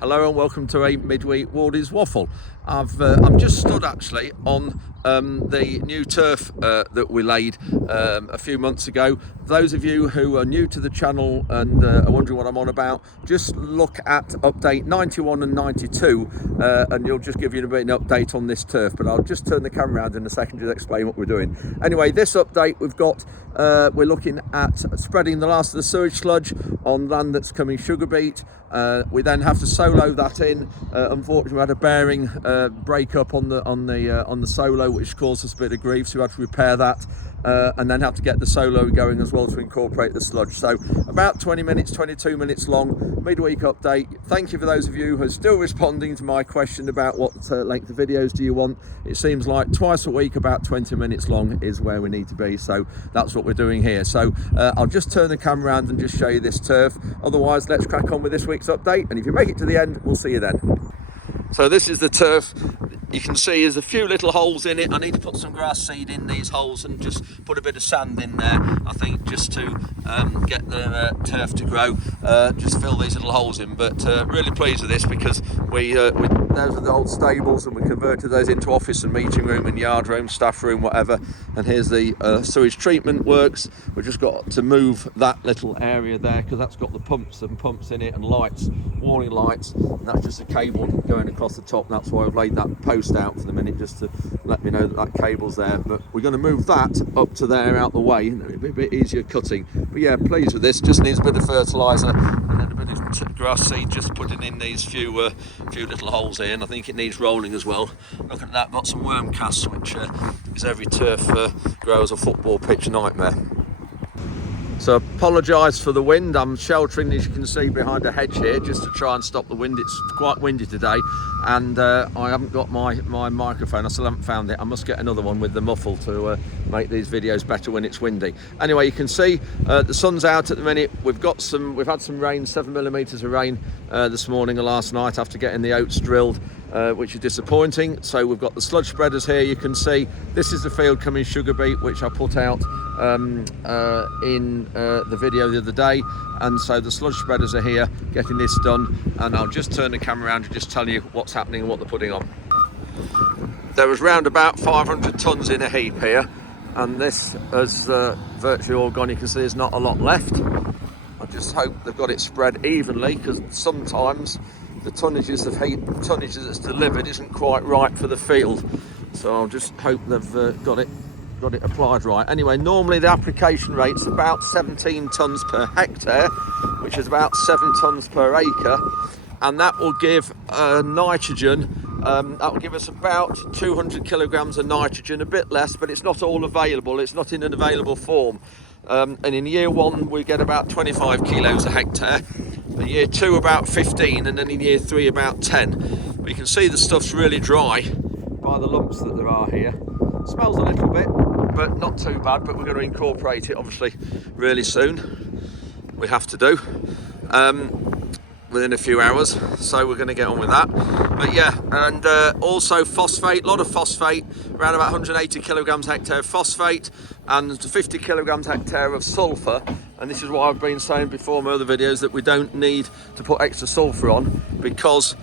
Hello and welcome to a midweek Wardy's Waffle. I'm just stood actually on the new turf that we laid a few months ago. Those of you who are new to the channel and are wondering what I'm on about, just look at update 91 and 92 and you'll just give you a bit of an update on this turf. But I'll just turn the camera around in a second to explain what we're doing. Anyway, this update we've got, we're looking at spreading the last of the sewage sludge on land that's coming sugar beet. We then have to solo that in. Unfortunately, we had a bearing break up on the solo, which caused us a bit of grief, so we had to repair that and then have to get the solo going as well to incorporate the sludge. So about 20 minutes, 22 minutes long, midweek update. Thank you for those of you who are still responding to my question about what length of videos do you want. It seems like twice a week, about 20 minutes long is where we need to be, so that's what we're doing here. So I'll just turn the camera around and just show you this turf. Otherwise, let's crack on with this week's update, and if you make it to the end, we'll see you then. So this is the turf. You can see there's a few little holes in it. I need to put some grass seed in these holes and just put a bit of sand in there, I think, just to get the turf to grow. Just fill these little holes in, but really pleased with this because those are the old stables and we converted those into office and meeting room and yard room, staff room, whatever. And here's the sewage treatment works. We've just got to move that little area there because that's got the pumps in it and lights, warning lights, and that's just a cable going across the top. That's why I've laid that post out for the minute, just to let me know that that cable's there. But we're going to move that up to there out the way, and it'll be a bit easier cutting. But yeah, pleased with this. Just needs a bit of fertiliser and then a bit of grass seed, just putting in these few little holes here, and I think it needs rolling as well. Looking at that, got some worm casts, which is every turf grower's a football pitch nightmare. So apologise for the wind. I'm sheltering, as you can see, behind a hedge here just to try and stop the wind. It's quite windy today, and I haven't got my microphone. I still haven't found it. I must get another one with the muffle to make these videos better when it's windy. Anyway, you can see the sun's out at the minute. We've had some rain, 7 millimetres of rain this morning and last night after getting the oats drilled, which is disappointing. So we've got the sludge spreaders here. You can see this is the field coming sugar beet, which I put out in the video the other day, and so the sludge spreaders are here getting this done, and I'll just turn the camera around and just tell you what's happening and what they're putting on. There was round about 500 tonnes in a heap here, and this has virtually all gone. You can see there's not a lot left. I just hope they've got it spread evenly, because sometimes the tonnages that's delivered isn't quite right for the field, so I'll just hope they've got it applied right. Anyway, normally the application rate's about 17 tonnes per hectare, which is about 7 tonnes per acre, and that will give nitrogen. That will give us about 200 kilograms of nitrogen, a bit less, but it's not all available. It's not in an available form. And in year one we get about 25 kilos a hectare. In year two about 15, and then in year three about 10. But you can see the stuff's really dry by the lumps that there are here. Smells a little bit, but not too bad. But we're going to incorporate it obviously really soon. We have to do within a few hours, so we're going to get on with that. But yeah, and also phosphate, a lot of phosphate, around about 180 kilograms hectare of phosphate and 50 kilograms hectare of sulphur. And this is what I've been saying before in my other videos, that we don't need to put extra sulphur on, because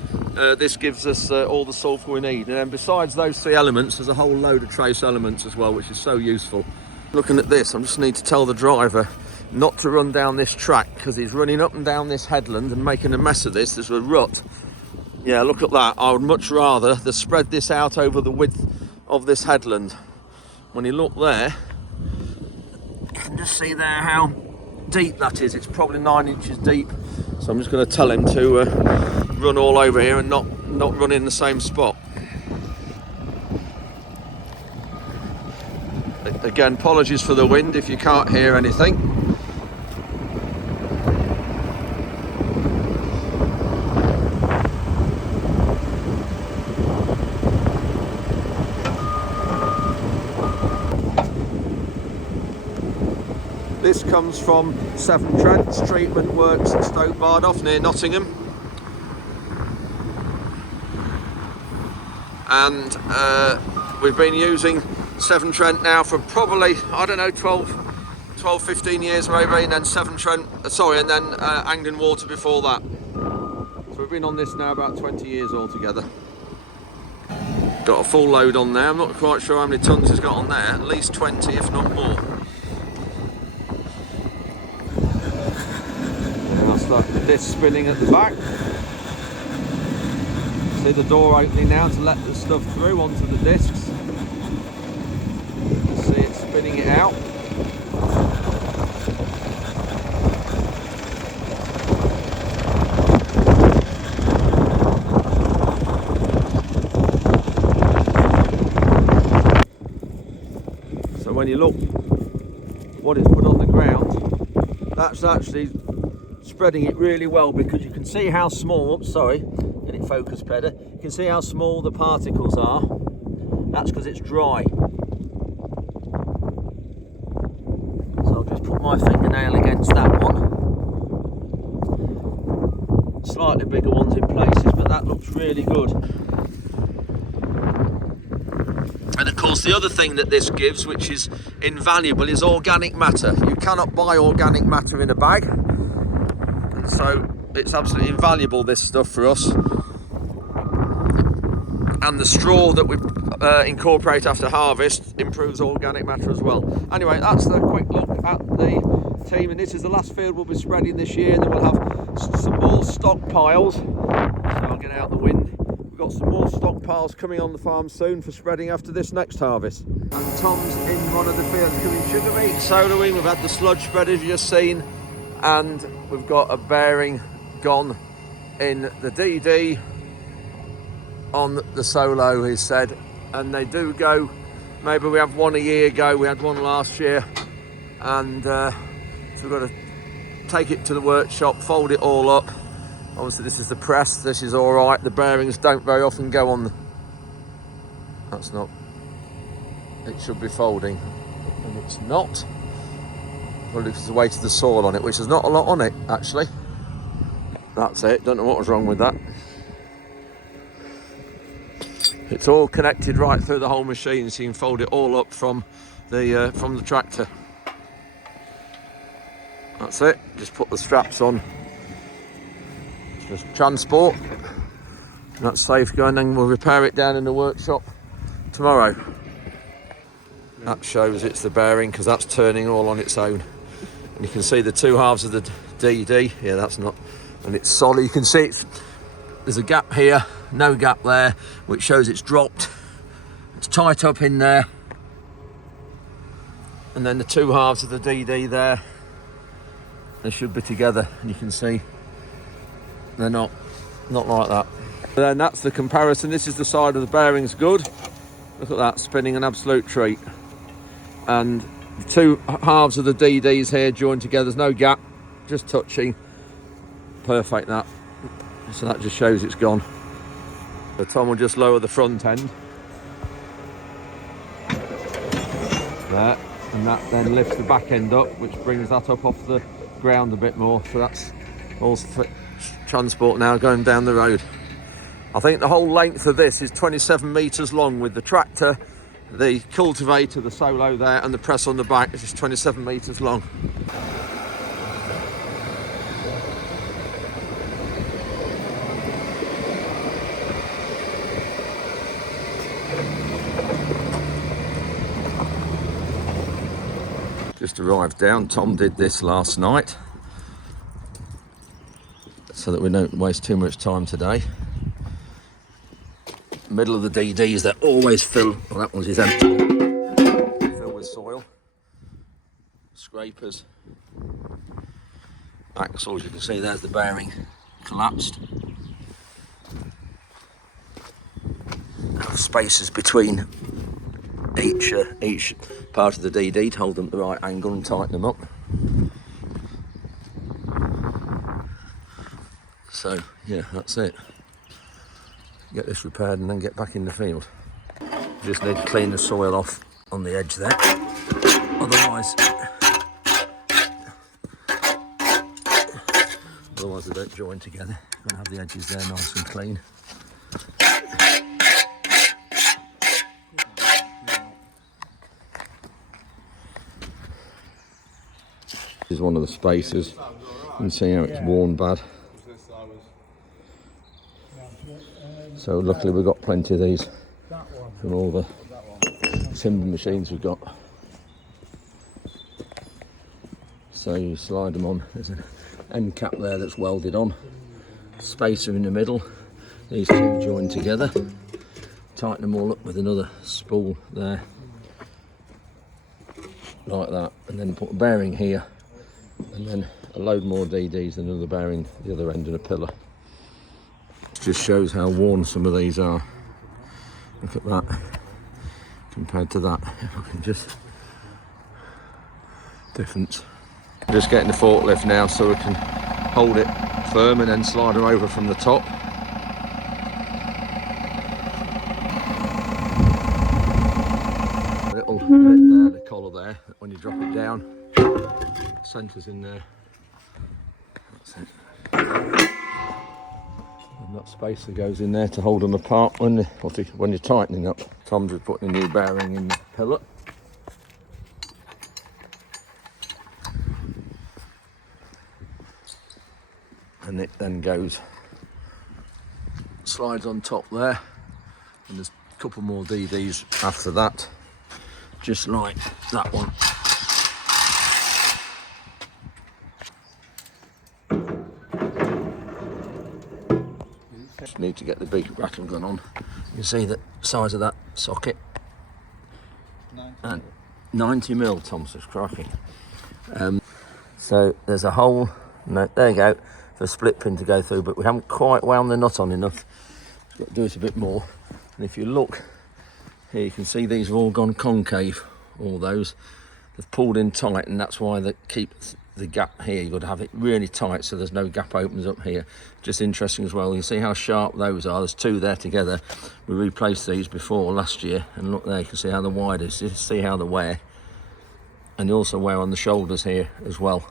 this gives us all the sulphur we need. And then besides those three elements, there's a whole load of trace elements as well, which is so useful. Looking at this, I just need to tell the driver not to run down this track, because he's running up and down this headland and making a mess of this. There's a rut. Yeah, look at that. I would much rather they spread this out over the width of this headland. When you look there, you can just see there how deep that is. It's probably 9 inches deep. So I'm just going to tell him to run all over here and not run in the same spot. Again, apologies for the wind if you can't hear anything. This comes from Severn Trent's treatment works at Stoke Bardoff near Nottingham, and we've been using Severn Trent now for probably, I don't know, 12-15 years maybe, and then Severn Trent, and then Anglian Water before that. So we've been on this now about 20 years altogether. Got a full load on there. I'm not quite sure how many tons it's got on there. At least 20, if not more. And I'll start the disc spinning at the back. See the door opening now to let the stuff through onto the discs. See it spinning it out. So when you look what it's put on the ground, that's actually spreading it really well, because you can see how small, sorry, get it focused better, you can see how small the particles are. That's because it's dry. So I'll just put my fingernail against that one. Slightly bigger ones in places, but that looks really good. And of course the other thing that this gives, which is invaluable, is organic matter. You cannot buy organic matter in a bag, and so it's absolutely invaluable, this stuff, for us. And the straw that we incorporate after harvest improves organic matter as well. Anyway, that's the quick look at the team, and this is the last field we'll be spreading this year, and then we'll have some more stockpiles. So I'll get out the wind. We've got some more stockpiles coming on the farm soon for spreading after this next harvest. And Tom's in one of the fields doing sugar beet soloing. We've had the sludge spread, as you've just seen, and we've got a bearing gone in the DD on the solo, he said. And they do go, maybe we have one a year go, we had one last year, and so we've got to take it to the workshop, fold it all up. Obviously this is the press, this is all right. The bearings don't very often go on that's not, it should be folding, and it's not. Well, it's the weight of the soil on it, which is not a lot on it actually. That's it, don't know what was wrong with that. It's all connected right through the whole machine, so you can fold it all up from the tractor. That's it, just put the straps on. Just transport. That's safe going, and we'll repair it down in the workshop tomorrow. That shows it's the bearing, because that's turning all on its own. And you can see the two halves of the DD. Yeah, that's not, and it's solid. You can see there's a gap here, no gap there, which shows it's dropped. It's tight up in there. And then the two halves of the DD there, they should be together, and you can see they're not like that. And then that's the comparison. This is the side of the bearings good. Look at that, spinning an absolute treat. And the two halves of the DDs here joined together, there's no gap, just touching. Perfect, that. So that just shows it's gone. So Tom will just lower the front end. There, and that then lifts the back end up, which brings that up off the ground a bit more. So that's all transport now going down the road. I think the whole length of this is 27 metres long, with the tractor, the cultivator, the solo there, and the press on the back. It's just 27 metres long. Just arrived down. Tom did this last night so that we don't waste too much time today. Middle of the DDs, they're always filled. Well, that one's empty. Filled with soil. Scrapers. Axles, you can see there's the bearing collapsed. Have spaces between each part of the DD to hold them at the right angle and tighten them up. So yeah, that's it. Get this repaired and then get back in the field. Just need to clean the soil off on the edge there. Otherwise they don't join together. Gotta have the edges there nice and clean. This is one of the spaces. You can see how it's worn bad. So luckily we've got plenty of these from all the Simba machines we've got. So you slide them on. There's an end cap there that's welded on. Spacer in the middle. These two join together. Tighten them all up with another spool there. Like that. And then put a bearing here. And then a load more DDs and another bearing the other end and a pillar. Just shows how worn some of these are. Look at that compared to that. If I can just difference. Just getting the forklift now so we can hold it firm and then slide them over from the top. Little bit there, the collar there. When you drop it down, centre's in there. That's it. And that spacer goes in there to hold them apart when you're tightening up. Tom's just putting a new bearing in the pillar. And it then slides on top there, and there's a couple more DDs after that, just like that one. Just need to get the big rattle gun on. You can see the size of that socket. 90mm, Tom says, crikey. So there's a hole, no, there you go, for a split pin to go through, but we haven't quite wound the nut on enough. We've got to do it a bit more. And if you look here, you can see these have all gone concave, all those. They've pulled in tight, and that's why they keep the gap here. You've got to have it really tight so there's no gap opens up here. Just interesting as well, you see how sharp those are. There's two there together. We replaced these before last year, and look there, you can see how the wide is. You see how they wear. And you also wear on the shoulders here as well.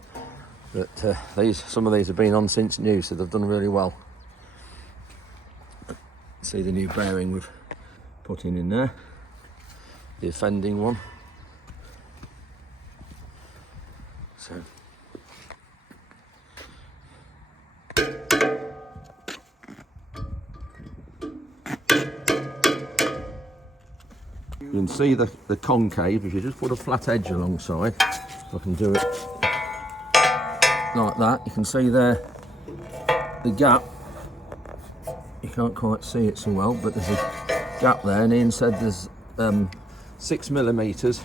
But some of these have been on since new, so they've done really well. See the new bearing we've put in there, the offending one. So you can see the concave. If you just put a flat edge alongside, if I can do it like that, you can see there the gap. You can't quite see it so well, but there's a gap there, and Ian said there's 6mm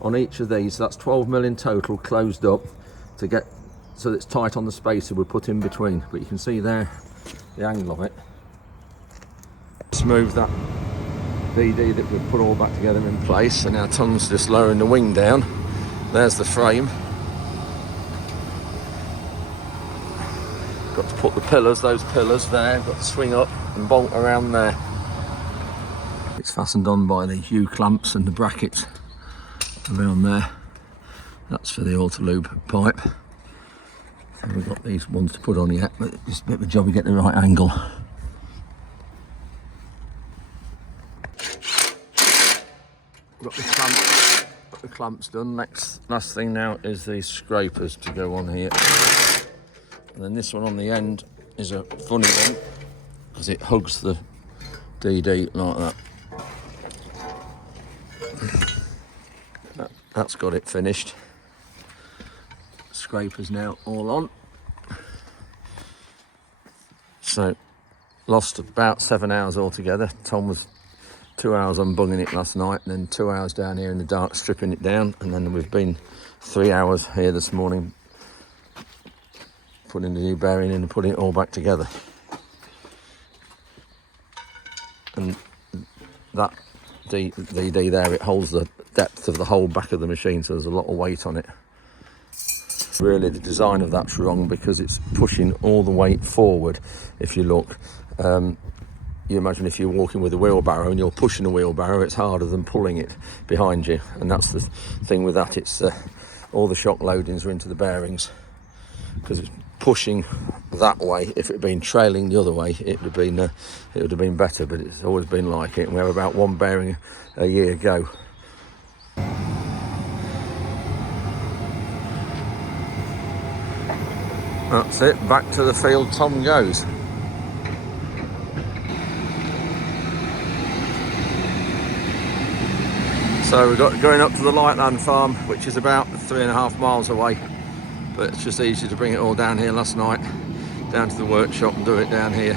on each of these. So that's 12mm in total closed up to get so that it's tight on the spacer we put in between. But you can see there the angle of it. Smooth that DD that we've put all back together in place, and now Tom's just lowering the wing down. There's the frame. Got to put the pillars, those pillars there, got to swing up and bolt around there. It's fastened on by the U-clamps and the brackets around there. That's for the auto-lube pipe. So we've got these ones to put on yet, but it's a bit of a job to get the right angle. Got the clamps done. Last thing now is these scrapers to go on here. And then this one on the end is a funny one because it hugs the DD like that. That's got it finished. Scrapers now all on. So lost about 7 hours altogether. Tom was 2 hours unbunging it last night, and then 2 hours down here in the dark stripping it down, and then we've been 3 hours here this morning putting the new bearing in and putting it all back together. And that DD there, it holds the depth of the whole back of the machine, so there's a lot of weight on it. Really the design of that's wrong because it's pushing all the weight forward. If you look, you imagine if you're walking with a wheelbarrow and you're pushing a wheelbarrow, it's harder than pulling it behind you, and that's the thing with that. It's all the shock loadings are into the bearings because it's pushing that way. If it had been trailing the other way, it would have been better, but it's always been like it, and we have about one bearing a year go. That's it, back to the field Tom goes. So we've got going up to the HEATHLAND farm, which is about 3.5 miles away, but it's just easy to bring it all down here last night, down to the workshop and do it down here.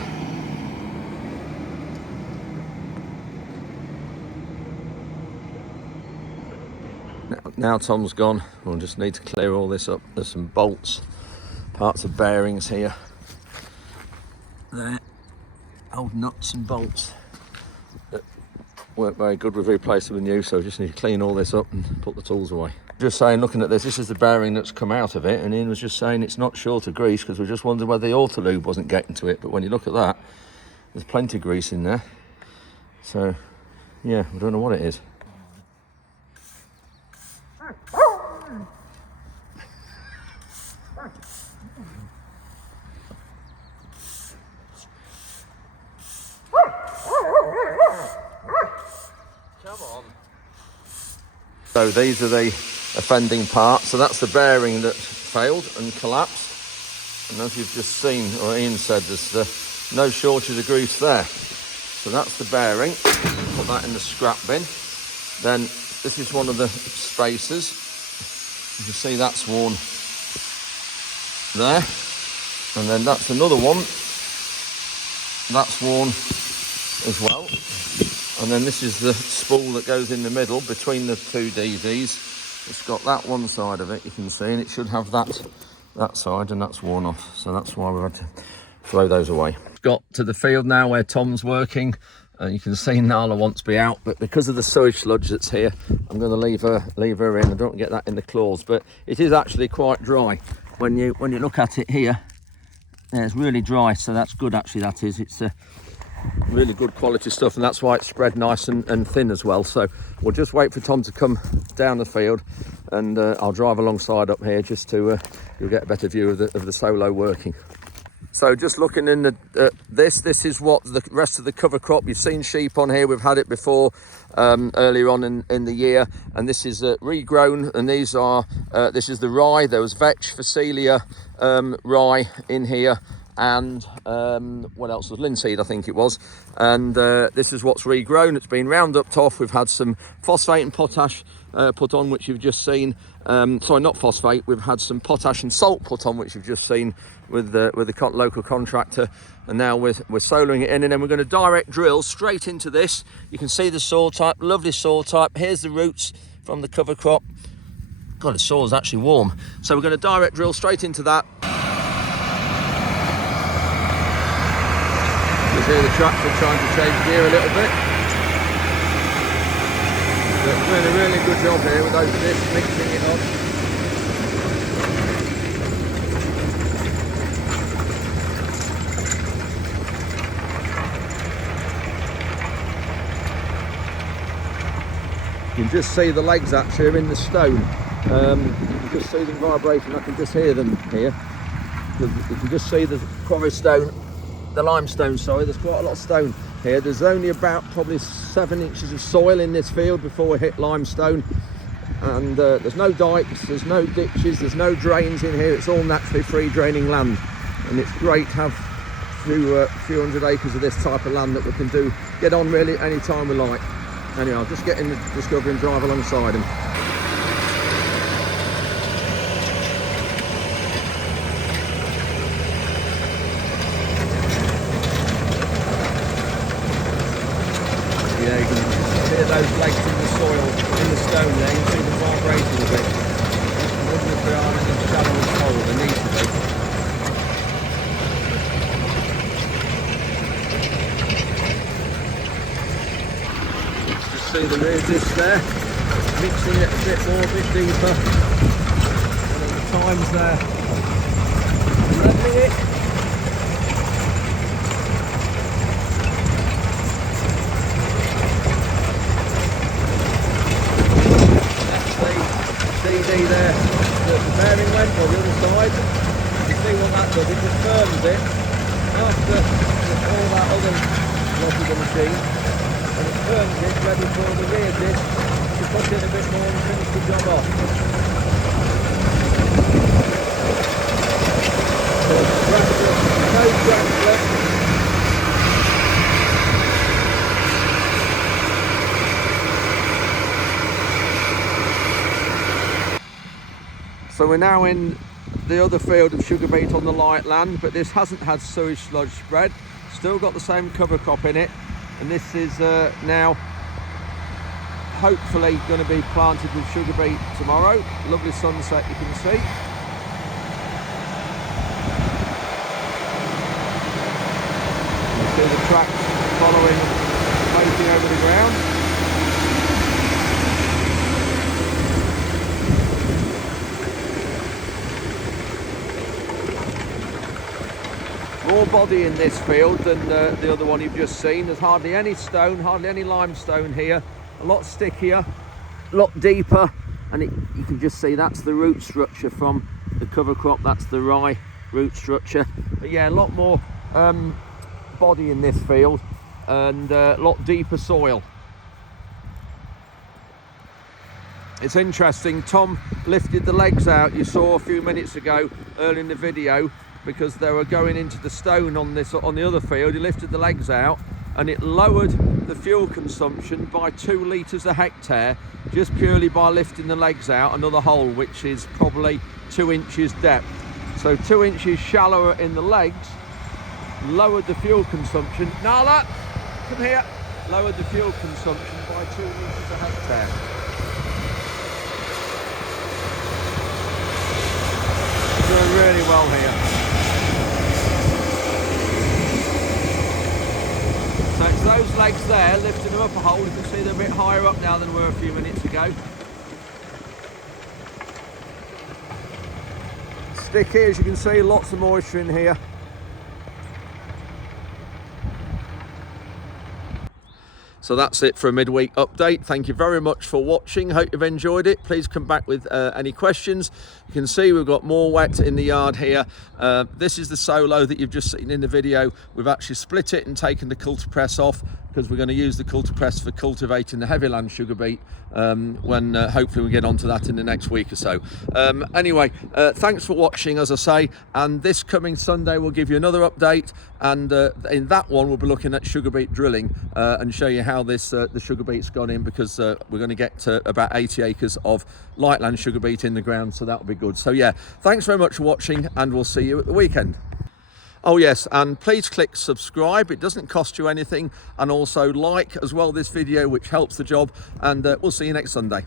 Now Tom's gone, we'll just need to clear all this up. There's some bolts, parts of bearings here, there, old nuts and bolts that weren't very good. We've replaced them with new, so we just need to clean all this up and put the tools away. Just saying, looking at this is the bearing that's come out of it, and Ian was just saying it's not short of grease, because we just wondered whether the auto lube wasn't getting to it, but when you look at that, there's plenty of grease in there. So yeah, we don't know what it is. So these are the offending parts. So that's the bearing that failed and collapsed. And as you've just seen, or Ian said, there's no shortage of grease there. So that's the bearing. Put that in the scrap bin. Then this is one of the spacers. You can see that's worn there. And then that's another one. That's worn as well. And then this is the spool that goes in the middle between the two DVs. It's got that one side of it, you can see, and it should have that side, and that's worn off. So that's why we've had to throw those away. Got to the field now where Tom's working. You can see Nala wants to be out, but because of the sewage sludge that's here, I'm going to leave her in. I don't get that in the claws, but it is actually quite dry. When you look at it here, it's really dry, so that's good actually, that is. It's really good quality stuff, and that's why it's spread nice and thin as well. So we'll just wait for Tom to come down the field, and I'll drive alongside up here just to you'll get a better view of the solo working. So just looking in the this is what the rest of the cover crop. You've seen sheep on here, we've had it before earlier on in the year, and this is regrown, and these are this is the rye. There was vetch, Phacelia, rye in here, and what else was linseed, I think it was. And this is what's regrown. It's been roundupped off. We've had some phosphate and potash put on, which you've just seen. Sorry, not phosphate. We've had some potash and salt put on, which you've just seen with the local contractor. And now we're soloing it in, and then we're going to direct drill straight into this. You can see the soil type, lovely soil type. Here's the roots from the cover crop. God, the soil's actually warm. So we're going to direct drill straight into that. You hear the tractor trying to change gear a little bit. But doing a really good job here with those discs, mixing it up. You can just see the legs actually are in the stone. You can just see them vibrating. I can just hear them here. You can just see the quarry stone. The limestone, sorry, there's quite a lot of stone here. There's only about probably 7 inches of soil in this field before we hit limestone, and there's no dikes, there's no ditches, there's no drains in here. It's all naturally free draining land, and it's great to have a few hundred acres of this type of land that we can get on really any time we like. Anyway, I'll just get in the Discovery and drive alongside him. Yeah, you can hear those legs in the soil, in the stone there. You can see them vibrating a bit. I wonder if they are in the shallow of soil. They need to be. Just see the rear disc there, mixing it a bit more, a bit deeper. And at the times there, leveling it. CD there, the bearing went on the other side. You see what that does, it just firms it after all that other work of the machine, and it firms it ready for the rear disc to put in a bit more and finish the job off. So no tractor. So we're now in the other field of sugar beet on the light land, but this hasn't had sewage sludge spread. Still got the same cover crop in it, and this is now hopefully going to be planted with sugar beet tomorrow. Lovely sunset, you can see. You see the tracks following, floating over the ground. More body in this field than the other one you've just seen. There's hardly any stone, hardly any limestone here. A lot stickier, a lot deeper, and you can just see that's the root structure from the cover crop. That's the rye root structure. But yeah, a lot more body in this field, and a lot deeper soil. It's interesting, Tom lifted the legs out, you saw a few minutes ago early in the video, because they were going into the stone on the other field. He lifted the legs out and it lowered the fuel consumption by 2 litres a hectare, just purely by lifting the legs out another hole, which is probably 2 inches depth. So 2 inches shallower in the legs lowered the fuel consumption. Nala, come here. Lowered the fuel consumption by 2 litres a hectare. Doing really well here. So it's those legs there, lifting them up a hole. You can see they're a bit higher up now than they were a few minutes ago. Sticky, as you can see, lots of moisture in here. So that's it for a midweek update. Thank you very much for watching. Hope you've enjoyed it. Please come back with any questions. You can see we've got more wet in the yard here. This is the solo that you've just seen in the video. We've actually split it and taken the culture press off, because we're going to use the culture press for cultivating the heavyland sugar beet when hopefully we get onto that in the next week or so. Anyway, thanks for watching, as I say, and this coming Sunday we'll give you another update, and in that one we'll be looking at sugar beet drilling and show you how this the sugar beet's gone in, because we're going to get about 80 acres of lightland sugar beet in the ground, so that'll be good. So yeah, thanks very much for watching, and we'll see you at the weekend. Oh yes, and please click subscribe. It doesn't cost you anything, and also like as well this video, which helps the job, and we'll see you next Sunday.